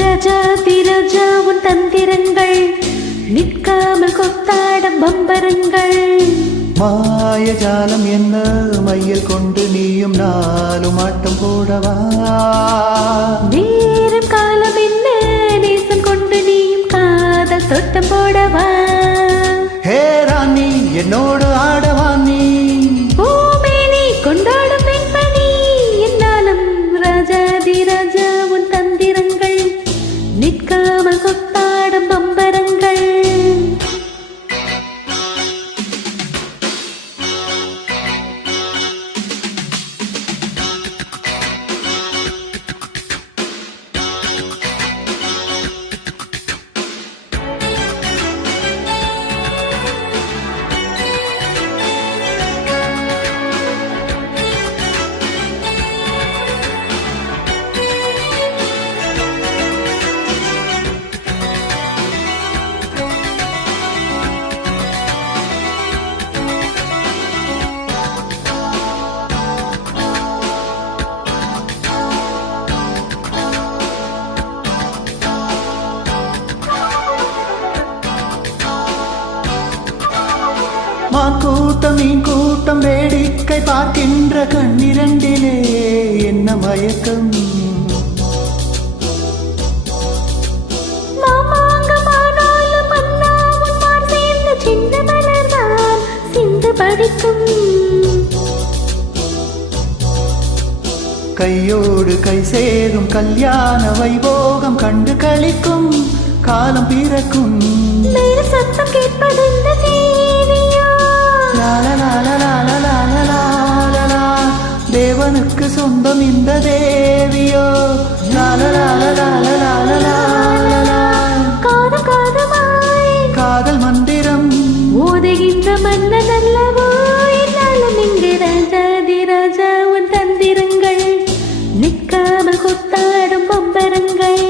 ராஜாதி ராஜா உன் தந்திரங்கள் நிற்காமல் கொத்தாடும் பம்பரங்கள். மாயஜாலம் என்ன மையல் கொண்டு நீயும் நாலும் ஆட்டம் போடவா. நேரம் காலம் என்ன நேசம் கொண்டு நீயும் காதல் தோட்டம் போடவா. ஹே ராணி என்னோடு ஆடவா நீ. பூமேனி கொண்டாடும் வெண்பனி என்னாலும் ராஜாதி ராஜா உன் தந்திரங்கள் நிற்காமல் கொத்தாடும் பம்பரங்கள். மான் கூட்டம் மீன் கூட்டம் வேடிக்கை பார்க்கின்ற கண்ணிரண்டிலே என்ன மயக்கம். கையோடு கை சேரும் கல்யாண வைபோகம் கண்டு கழிக்கும் காலம் பிறக்கும். சத்தம் கேட்பது தேவனுக்கு சொந்தம் இந்த தேவியோ. காதல் மந்திரம் ஓதுகின்ற மன்னன் அல்லவோ என்னாலும் இங்கு ராஜாதி ராஜா உன் தந்திரங்கள் நிற்காமல் கொத்தாடும் பம்பரங்கள்.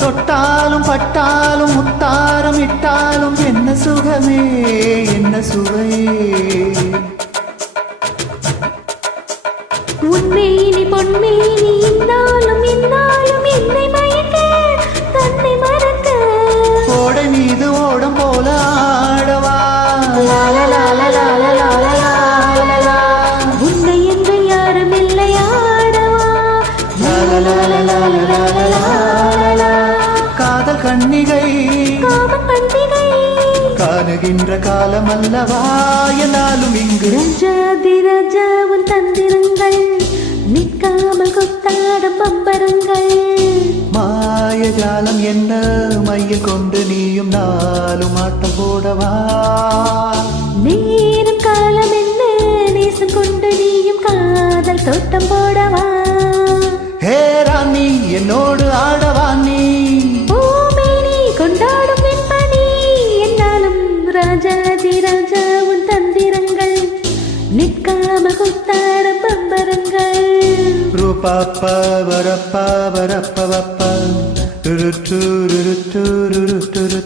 தொட்டாலும் பட்டாலும் முத்தாரம் இட்டாலும் என்ன சுகமே என்ன சுவை. உன்மேனி பொன்மேனி இன்னாலும் இன்னாலும் என்னை மயக்க தன்னை மறக்க. ஓடை மீது ஓடம் போல ஆடவா. உன்னை என்று யாரும் இல்லை ஆடவா. காதல் கண்ணிகை பண்டிகை காணுகின்ற காலம் அல்லவா என்னாலும் இங்கு ராஜாதி ராஜா உன் தந்திரங்கள் நிற்காமல் கொத்தாடும் பம்பரங்கள். மாயஜாலம் என்ன மையல் கொண்டு நீயும் நாலும் ஆட்டம் போடவா. நேரம் காலம் என்ன நேசம் கொண்டு நீயும் காதல் தோட்டம் போடவா. ஹே ராணி என்னோடு ஆடவா நீ. பூமேனி கொண்டாடும் வெண்பனி என்னாலும் ராஜாதி ராஜா உன் தந்திரங்கள் நிற்காமல் கொத்தாடும் பம்பரங்கள். ரூபாப்பா வரப்பா வரப்ப வப்பா ருரு ரு ரு ரு ரு ரு ரு